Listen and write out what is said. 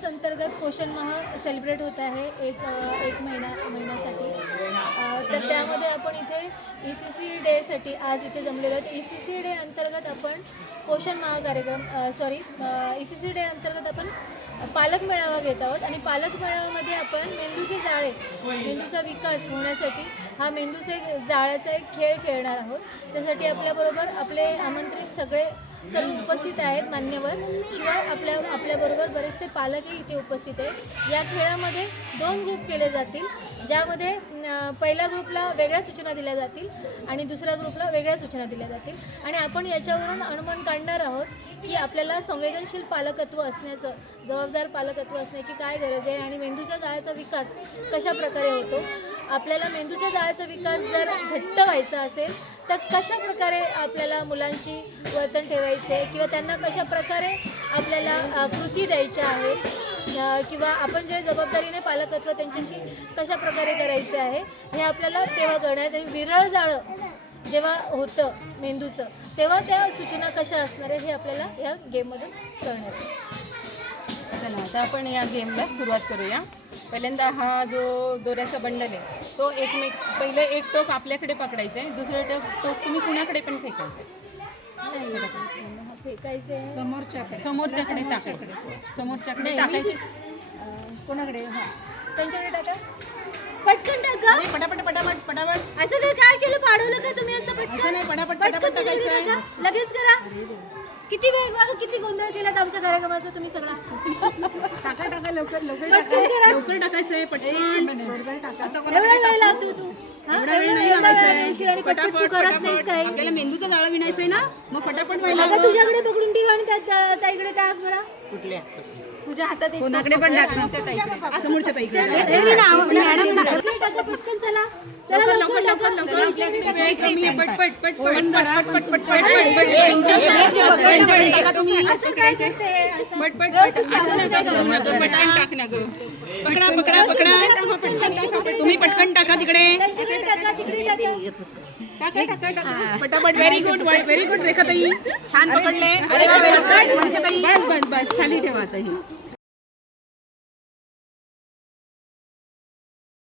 याच अंतर्गत पोषण माह सेलिब्रेट होत आहे एक एक महिना महिन्यासाठी. तर त्यामध्ये आपण इथे ई सी सी डेसाठी आज इथे जमलेलो आहोत. ई सी सी डे अंतर्गत आपण पोषण माह कार्यक्रम sorry E C C day अंतर्गत आपण पालक मेळावा घेत आहोत. आणि पालक मेळाव्यामध्ये आपण मेंदूचे जाळे मेंदूचा विकास होण्यासाठी हा मेंदूचे जाळ्याचा एक खेळ खेळणार आहोत. त्यासाठी आपल्याबरोबर आपले आमंत्रित सगळे सर्व उपस्थित आहेत मान्यवर. शिवाय आपल्या आपल्याबरोबर बरेचसे पालकही इथे उपस्थित आहेत. या खेळामध्ये दोन ग्रुप केले जातील ज्यामध्ये पहिल्या ग्रुपला वेगळ्या सूचना दिल्या जातील आणि दुसऱ्या ग्रुपला वेगळ्या सूचना दिल्या जातील. आणि आपण याच्यावरून अनुमान काढणार आहोत की आपल्याला संवेदनशील पालकत्व असण्याचं जबाबदार पालकत्व असण्याची काय गरज आहे आणि मेंदूच्या जाळ्याचा विकास कशा प्रकारे होतो? आपल्याला मेंदूच्या जाळ्याचा विकास जर घट्ट व्हायचा असेल तर कशा प्रकारे आपल्याला मुलांशी वर्तन ठेवायचे आहे किंवा त्यांना कशा प्रकारे आपल्याला कृती द्यायच्या आहेत किंवा आपण जे जबाबदारीने पालकत्व त्यांच्याशी कशा प्रकारे करायचे आहे हे आपल्याला तेव्हा करण्यात विरळ जाळं जेव्हा होतं मेंदूचं तेव्हा त्या सूचना कशा असणार आहे हे आपल्याला या गेममधून कळणार आहे. चला आता आपण या गेमला सुरुवात करूया. पहिल्यांदा हा जो दोऱ्याचा बंडल आहे तो एकमेक पहिले एक टोक आपल्याकडे पकडायचं आहे दुसरं टोक टोक तुम्ही कुणाकडे पण फेकायचं. नाही फेकायचे आहे. समोरच्याकडे. टाकायचं समोरच्याकडे. नाही, टाकायचे. अं, कोणाकडे? हां. त्यांच्याकडे टाका. पटकन टाका. अरे पटापट पटापट पटापट. असं काय काय केलं? पाडवलं का तुम्ही असं असं पटकन? नाही पटापट पटकन पटापट टाकायचं. टाका. लगेच करा. किती वेळ बघा किती गोंधळ केलात आमच्या कार्यक्रमाचा तुम्ही सगळा? टाका टाका लवकर लवकर टाका. टाकायचं पटकन. बरोबर टाका एवढा वेळ लागतो तू? एवढा वेळ नाही एवढा लावायचा वेळ आहे. लावशील आणि पटपट तू पटापट करत नाहीस पटापट काही. आपल्याला मेंदूचं जाळं विणायचंय ना मग फटाफट व्हायला अगं तुझ्याकडे पकडून ठेवा आणि त्या- त्या ताईकडे टाक बरं कुठल्या तुझ्या हातात कोणाकडे पण टाक समोरच्या ताईकडे. मॅडम टाका पटकन चला. चला लवकर लवकर लवकर पट पट पट पट पट पट पट पट पट पट असं नका करू. नका. पटकन टाक ना गं. पकडा पकडा पकडा. तुम्ही पटकन टाका तिकडे. त्यांच्याकडे टाका तिकडे टाका टाका. टाका टाका पटापट व्हेरी गुड व्हेरी गुड रेखाताई. छान पकडले. अरे. बस बस बस. खाली ठेवा ही.